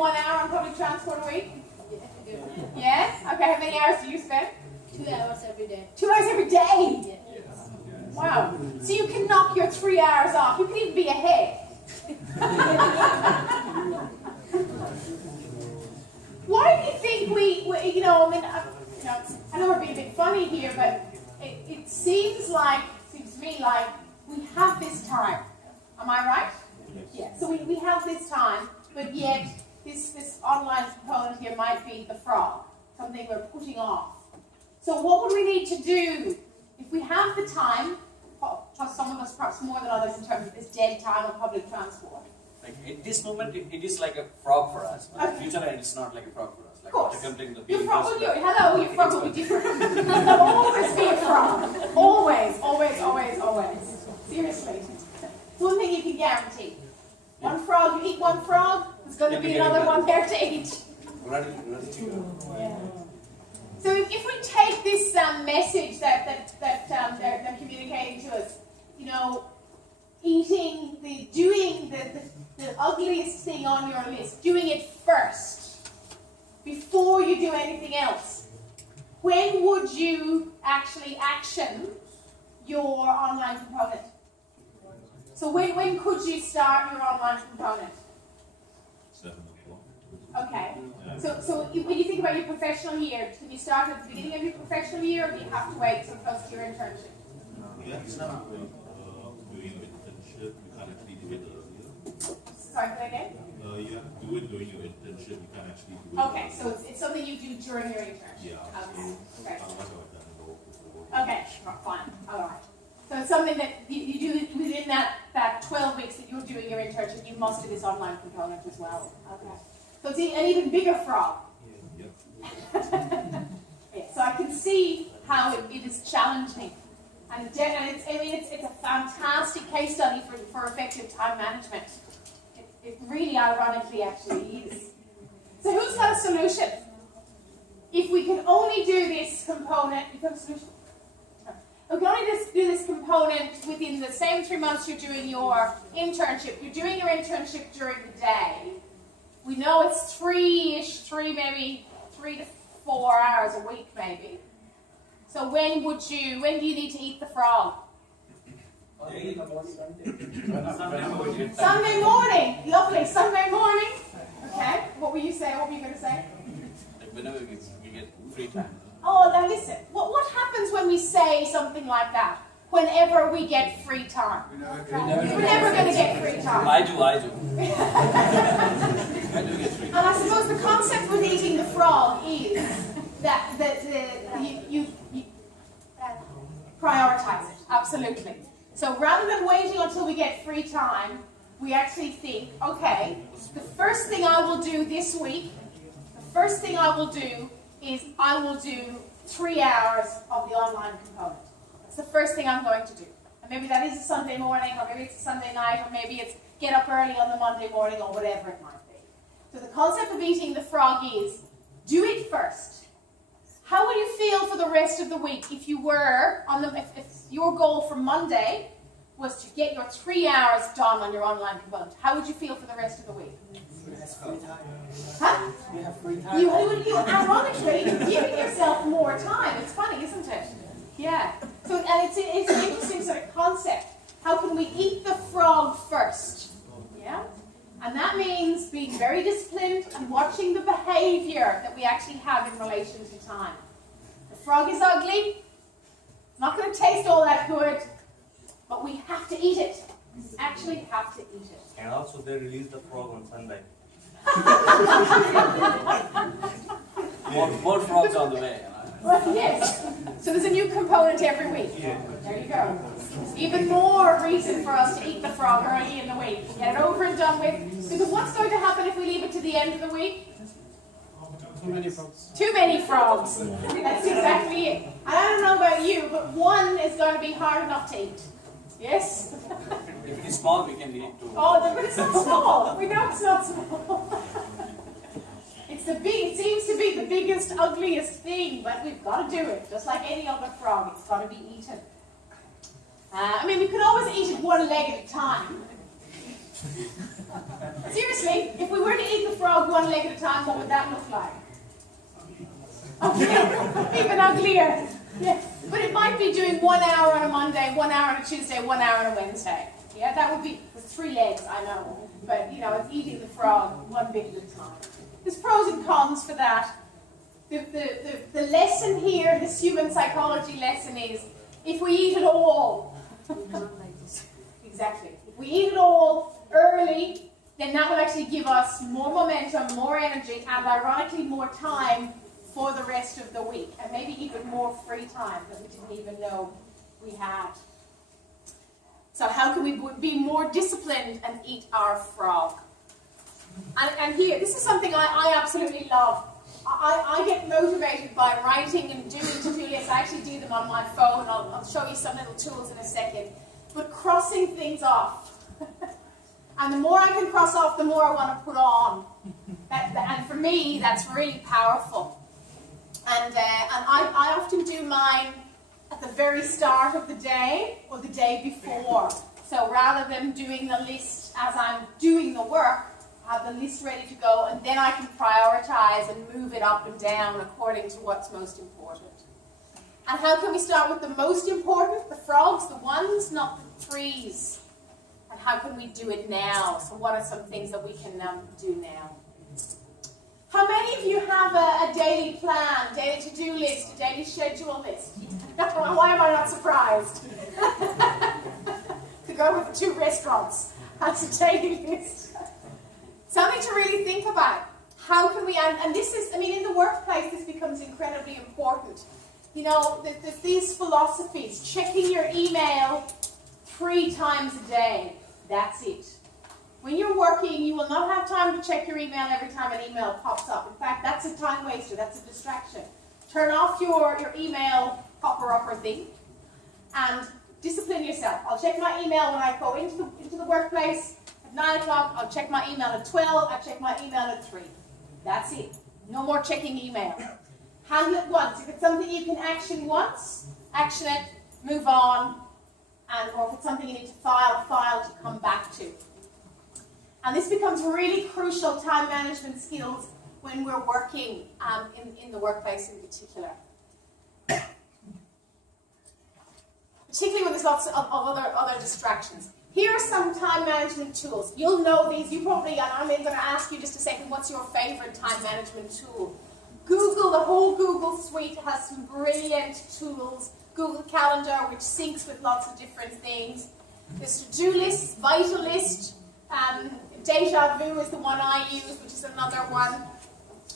1 hour on public transport a week? Yes? Okay, how many hours do you spend? 2 hours every day. 2 hours every day? Yes. Wow. So you can knock your 3 hours off. You can even be ahead. Why do you think we you know, I mean, I know we're being a bit funny here, but it seems to me like we have this time. Am I right? Yeah. So we have this time, but yet this online component here might be the frog, something we're putting off. So what would we need to do if we have the time, some of us perhaps more than others in terms of this dead time on public transport? Like at this moment, it is like a frog for us. But in Okay. the future, it's not like a frog for us. Like Of course. attempting the Your being frog, used, hello, your frog will be different. There'll always be a frog. Always, always, always, always. Seriously. One thing you can guarantee. One frog, you eat one frog, there's going to be another one there to eat. ready to go. Yeah. So if we take this message that they're communicating to us, you know, doing the ugliest thing on your list, doing it first, before you do anything else, when would you actually action your online component? So when could you start your online component? 7 o'clock. Okay. So when you think about your professional year, can you start at the beginning of your professional year, or do you have to wait so close to your internship? Yeah, it's not doing your internship. You can't actually do it earlier. Sorry, say again? You have to do it during your internship. You can't actually do it. Okay, so it's something you do during your internship. Yeah. Okay. Okay. Otherwise, I would have done it all before. Okay, fine. All right. So it's something that you do within that 12 weeks that you're doing your internship, you must do this online component as well. Okay. So it's an even bigger frog. Yeah. Yeah, so I can see how it is challenging. And it's a fantastic case study for effective time management. It really ironically actually is. So who's got a solution? If we can only do this component, you've got a solution? We can only do this component within the same 3 months you're doing your internship. You're doing your internship during the day. We know it's maybe 3 to 4 hours a week maybe. So when do you need to eat the frog? Sunday morning. Lovely. Sunday morning. Okay. What were you saying? What were you going to say? Like whenever we get free time. Oh, now listen. What happens when we say something like that? Whenever we get free time. We're never going to get free time. I do. I do get free And time. I suppose the concept with eating the frog is that you prioritize it. Absolutely. So rather than waiting until we get free time, we actually think, okay, the first thing I will do this week, is I will do 3 hours of the online component. That's the first thing I'm going to do. And maybe that is a Sunday morning, or maybe it's a Sunday night, or maybe it's get up early on the Monday morning, or whatever it might be. So the concept of eating the frog is, do it first. How would you feel for the rest of the week if you were if your goal for Monday was to get your 3 hours done on your online component? How would you feel for the rest of the week? Huh? You have free time. You ironically, you're giving yourself more time. It's funny, isn't it? Yeah. So, and it's an interesting sort of concept. How can we eat the frog first? Yeah. And that means being very disciplined and watching the behavior that we actually have in relation to time. The frog is ugly. It's not going to taste all that good, but we have to eat it. We actually have to eat it. And also they release the frog on Sunday. More frogs on the way. Well, yes. So there's a new component every week. There you go. Even more reason for us to eat the frog early in the week. Get it over and done with. Because what's going to happen if we leave it to the end of the week? Too many frogs. Too many frogs. That's exactly it. And I don't know about you, but one is going to be hard enough to eat. Yes? If it is small, we can eat too. Oh, but it's not small. We know it's not small. It seems to be the biggest, ugliest thing, but we've got to do it. Just like any other frog, it's got to be eaten. I mean, we could always eat it one leg at a time. Seriously, if we were to eat the frog one leg at a time, what would that look like? Okay, even uglier. Yeah. But it might be doing 1 hour on a Monday, 1 hour on a Tuesday, 1 hour on a Wednesday. Yeah, that would be with 3 legs, I know. But, you know, it's eating the frog one bit at a time. There's pros and cons for that. The lesson here, this human psychology lesson is, if we eat it all, exactly, if we eat it all early, then that will actually give us more momentum, more energy, and ironically more time for the rest of the week, and maybe even more free time that we didn't even know we had. So how can we be more disciplined and eat our frog? And here, this is something I absolutely love. I get motivated by writing and doing to-do lists. I actually do them on my phone. I'll show you some little tools in a second. But crossing things off. And the more I can cross off, the more I want to put on. And for me, that's really powerful. And I often do mine at the very start of the day or the day before. So rather than doing the list as I'm doing the work, I have the list ready to go, and then I can prioritize and move it up and down according to what's most important. And how can we start with the most important, the frogs, the ones, not the threes? And how can we do it now? So what are some things that we can do now? How many of you have a daily plan, daily to-do list, a daily schedule list? Why am I not surprised? To go with the 2 restaurants as a daily list. Something to really think about. How can we, and this is, I mean, in the workplace, this becomes incredibly important. You know, there's these philosophies. Checking your email 3 times a day. That's it. When you're working, you will not have time to check your email every time an email pops up. In fact, that's a time waster. That's a distraction. Turn off your email popper-upper thing and discipline yourself. I'll check my email when I go into the workplace. At 9 o'clock, I'll check my email at 12. I'll check my email at 3. That's it. No more checking email. Handle it once. If it's something you can action once, action it, move on. Or if it's something you need to file to come back to. And this becomes really crucial time management skills when we're working in the workplace in particular. Particularly when there's lots of other distractions. Here are some time management tools. You'll know these. You probably, and I'm going to ask you just a second, what's your favorite time management tool? Google, the whole Google suite has some brilliant tools. Google Calendar, which syncs with lots of different things. There's to-do lists, Vital List. Deja Vu is the one I use, which is another one.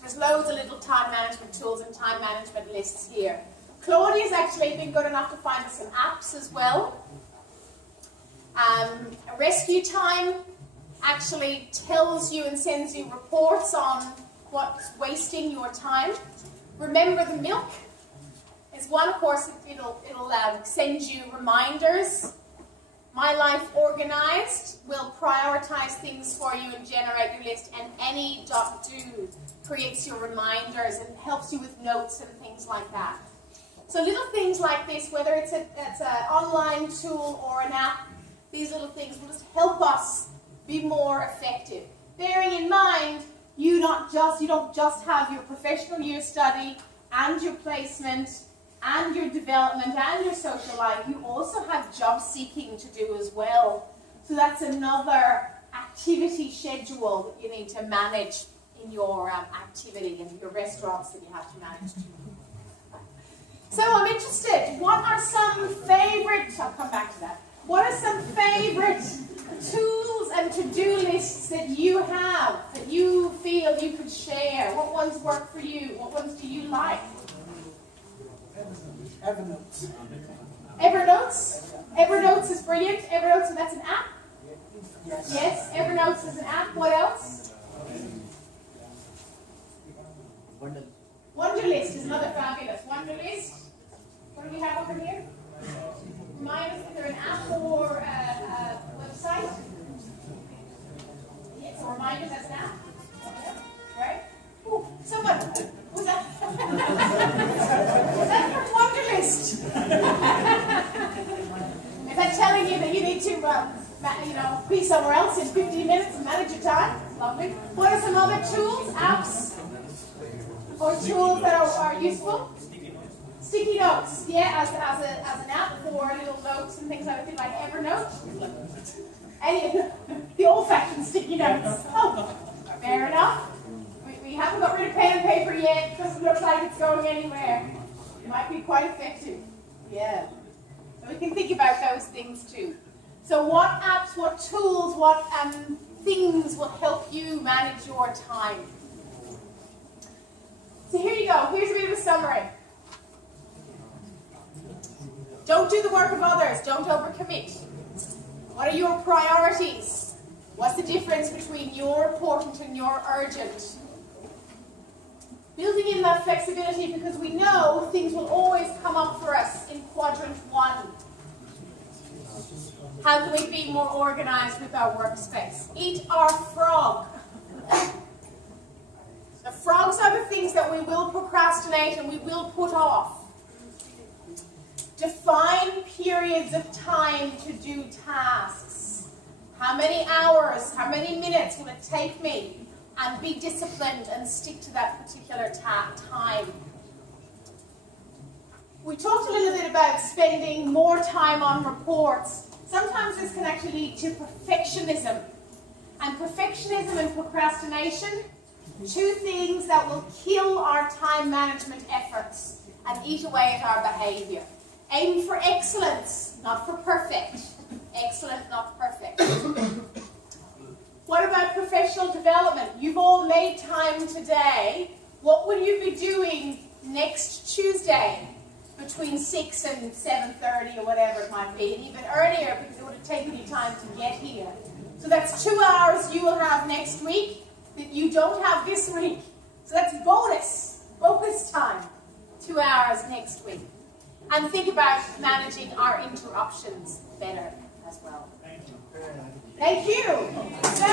There's loads of little time management tools and time management lists here. Claudia's actually been good enough to find us some apps as well. Rescue Time actually tells you and sends you reports on what's wasting your time. Remember the Milk is one. Of course, it'll send you reminders. My Life Organized will prioritize things for you and generate your list, and Any.do creates your reminders and helps you with notes and things like that. So little things like this, whether it's an online tool or an app, these little things will just help us be more effective. Bearing in mind, you don't just have your professional year study and your placement and your development and your social life, you also have job seeking to do as well. So that's another activity schedule that you need to manage in your activity and your restaurants that you have to manage too. So I'm interested, what are some favorite, I'll come back to that, what are some favorite tools and to-do lists that you have, that you feel you could share? What ones work for you? What ones do you like? Evernote. Evernote is brilliant. Evernote, so that's an app? Yes, Evernote is an app. What else? Wunderlist is another fabulous. Wunderlist. What do we have over here? Remind us if they're an app or a website. Yes, so remind us that's an app. Right? Ooh, someone. Was that? Was that from Wunderlist? Is that telling you that you need to, be somewhere else in 15 minutes to manage your time. Lovely. What are some other tools, apps, or tools that are useful? Sticky notes. Yeah, as an app for little notes and things like Evernote. Any the old-fashioned sticky notes. Oh, fair enough. We haven't got rid of pen and paper yet. Doesn't look like it's going anywhere. It might be quite effective. Yeah. So we can think about those things too. So what apps, what tools, what things will help you manage your time? So here you go. Here's a bit of a summary. Don't do the work of others. Don't overcommit. What are your priorities? What's the difference between your important and your urgent? Building in that flexibility, because we know things will always come up for us in quadrant 1. How can we be more organized with our workspace? Eat our frog. The frogs are the things that we will procrastinate and we will put off. Define periods of time to do tasks. How many hours, how many minutes will it take me? And be disciplined and stick to that particular time. We talked a little bit about spending more time on reports. Sometimes this can actually lead to perfectionism. And perfectionism and procrastination, two things that will kill our time management efforts and eat away at our behavior. Aim for excellence, not for perfect. Excellent, not perfect. What about professional development? You've all made time today. What will you be doing next Tuesday between 6 and 7:30 or whatever it might be, and even earlier because it would have taken you time to get here? So that's 2 hours you will have next week that you don't have this week. So that's bonus, focus time, 2 hours next week. And think about managing our interruptions better as well. Thank you. So,